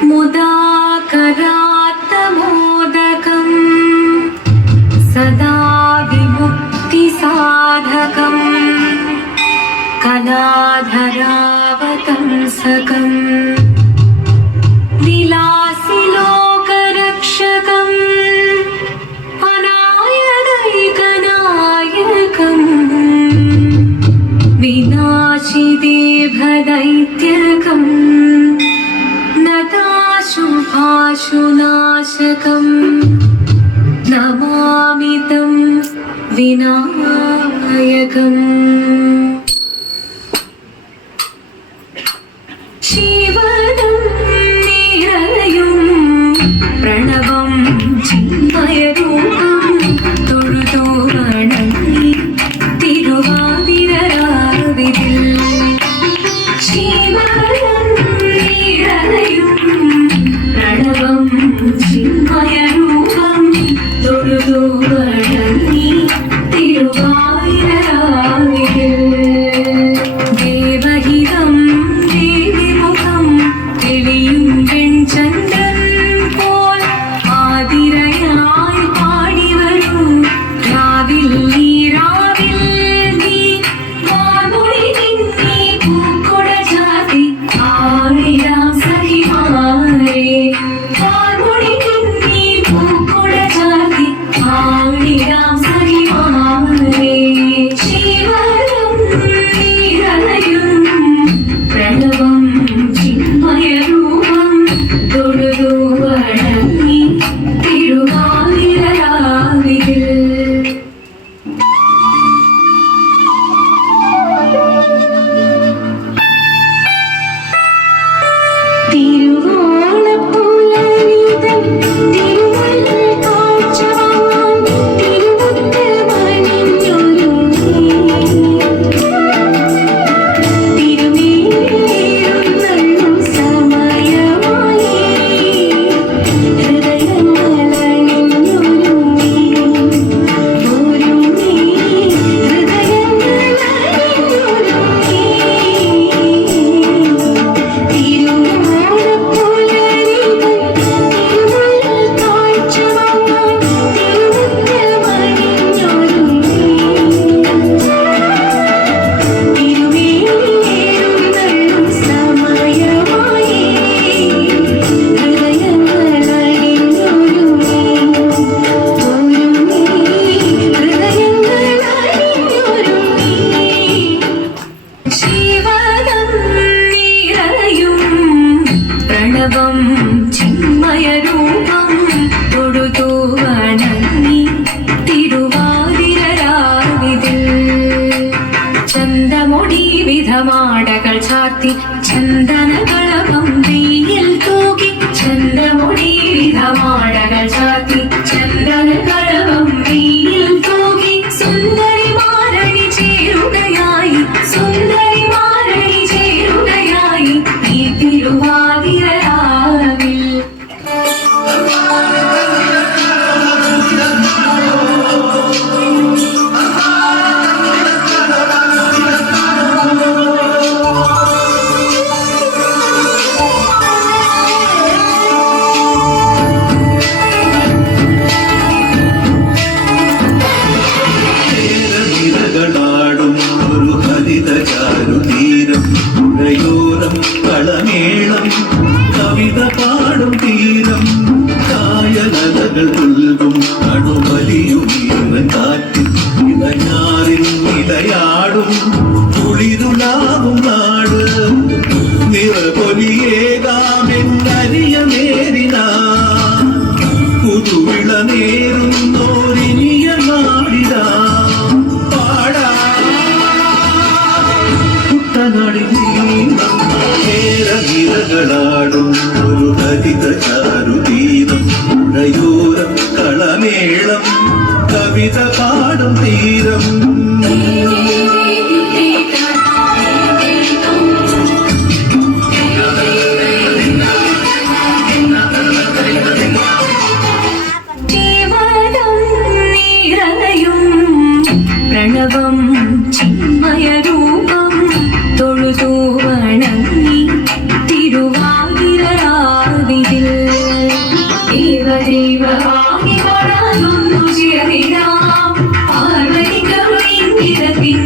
मुदाकरात्तमोदकं सदा विमुक्तिसाधकं कलाधरावतंसकं विलासिलोकरक्षकं अनायकैकनायकं विनाशिदेभदैत्यकं नताशुभाशुनाशकं नमामि तं विनायकम् शिवनं निरलयुं प्रणवं चिन्मयरूपं തൊഴുതു വണങ്ങി തിരുവാതിരരാവിതിൽ ശിവനം നിരലയും പ്രണവം ചിന്മയരൂപം തൊഴുതു വണങ്ങി തിരുവാതിരരാവിതിൽ ദേവഹിതം ദേവിമുഖം തെളിയും വെൺചന്ദ്രൻ പോൽ ആതിരയായി പാടി വരൂ രാവിൽ നീ രാവിൽ നീ വാർമൊഴി നിന്നീ പൂക്കൊട ചാത്തി ആടിടാം സഖിമാരെ വാർമൊഴി നിന്നീ പൂക്കൊട ചാത്തി ആടിടാം സഖിമാരെ ശിവനം നീരലയും പ്രണവം ചിന്മയരൂപം തൊഴുതു വണങ്ങി തിരുവാതിരരാവിതിൽ തിരുവോണപ്പുലരിതൻ തിരുമുൽ കാഴ്ചവാൻ തിരുമുത്ത് മണിഞ്ഞൊരുങ്ങി തിരുമേനിയേറുന്നള്ളും സമയമായി ഹൃദയങ്ങളണിഞ്ഞൊരുങ്ങി ഒരുങ്ങി ഹൃദയങ്ങളണിഞ്ഞൊരുങ്ങി തിരുവോണപ്പുലരിതൻ തിരുമുൽ കാഴ്ചവാൻ തിരുമുത്ത് മണിഞ്ഞൊരുങ്ങി തിരുമേനിയേറുന്നള്ളും സമയമായി ഹൃദയങ്ങളണിഞ്ഞൊരുങ്ങി ഒരുങ്ങി ഹൃദയങ്ങളണിഞ്ഞൊരുങ്ങി ശിവനം നിറയും പ്രണവം ചിന്മയരൂപം തൊഴുതു വണങ്ങി തിരുവാതിരരാവിതിൽ ചന്തമൊടി വിധമാടകൾ ചാർത്തി ചന്ദനകളഭം വെയിൽ തൂകി ചന്തമൊടി വിധമാടകൾ ചാർത്തി ചന്ദനകളഭം വെയിൽ തൂകി സുന്ദരിമാരണി ചേരുകയായി സുന്ദരിമാരണി ചേരുകയായി ഈ തിരുവാതിരരാവിൽ നിരകളാടും ഒരു ഹരിത ചാരുതീരം പുഴയോരം കളമേളം കവിത പാടും തീരം കായലകൾ പുൽകും അണുവലിയുമീറൻ കാറ്റിൽ ഇളഞ്ഞാറിൽ നിലയാടും കുളിരുലാകും നാട് നിറപൊലിയേകാമെന്നരിയ നേരിന പുതുവിള നേരുന്നോരിനിയ നാടിടാ ാടും ഒരു ഹരിത ചാരുതീരം പുഴയോരം കളമേളം കവിത പാടും തീരം ജീവനം നിറയും പ്രണവം ചിന്മയരൂപം തൊഴുതു വണങ്ങി തിരുവാതിരരാവിൽ ദേവദേവമായി വളർന്നു ചേർന്നിടാം പാർവതിക്കരുളിൻ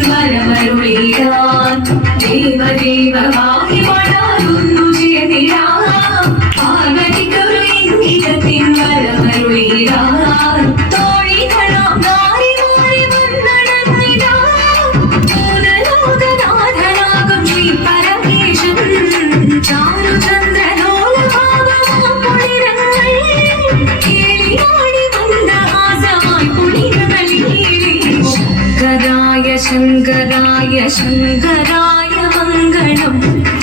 വരമരുളിടാൻ ദേവദേവമായി വളർന്നു ചേർന്നിടാം പാർവതിക്കരുളിൻ വരമരുളിടാൻ തോഴികളാം നാരിമാരെ വന്നടങ്ങിടാം മൂലലോകനാഥനാകും ശ്രീ പരമേശൻ ചാരുചന്ദ്രലോലഭാവമാം പൊളിരങ്ങൾ കേളിയാടി മന്ദഹാസമായി പൊളിരകളിലേ ശങ്കരായ ശങ്കരായ മംഗളം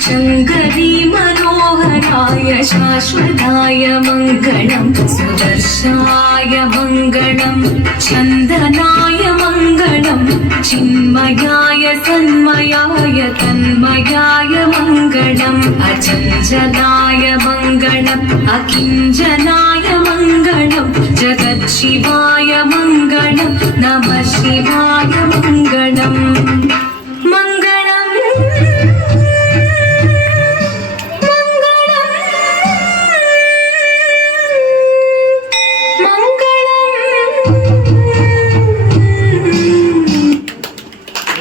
ശങ്കരീ മനോഹരായ ശാശ്വതായ മംഗളം സുദർശായ മംഗളം ചന്ദനായ മംഗളം ചിന്മയായ സന്മയായ തന്മയായ മംഗളം അചഞ്ചലായ മംഗളം അകിഞ്ചനായ മംഗളം ജഗത്ശിവായ മംഗളം നമഃ ശിവായ മംഗളം മംഗളം മംഗളം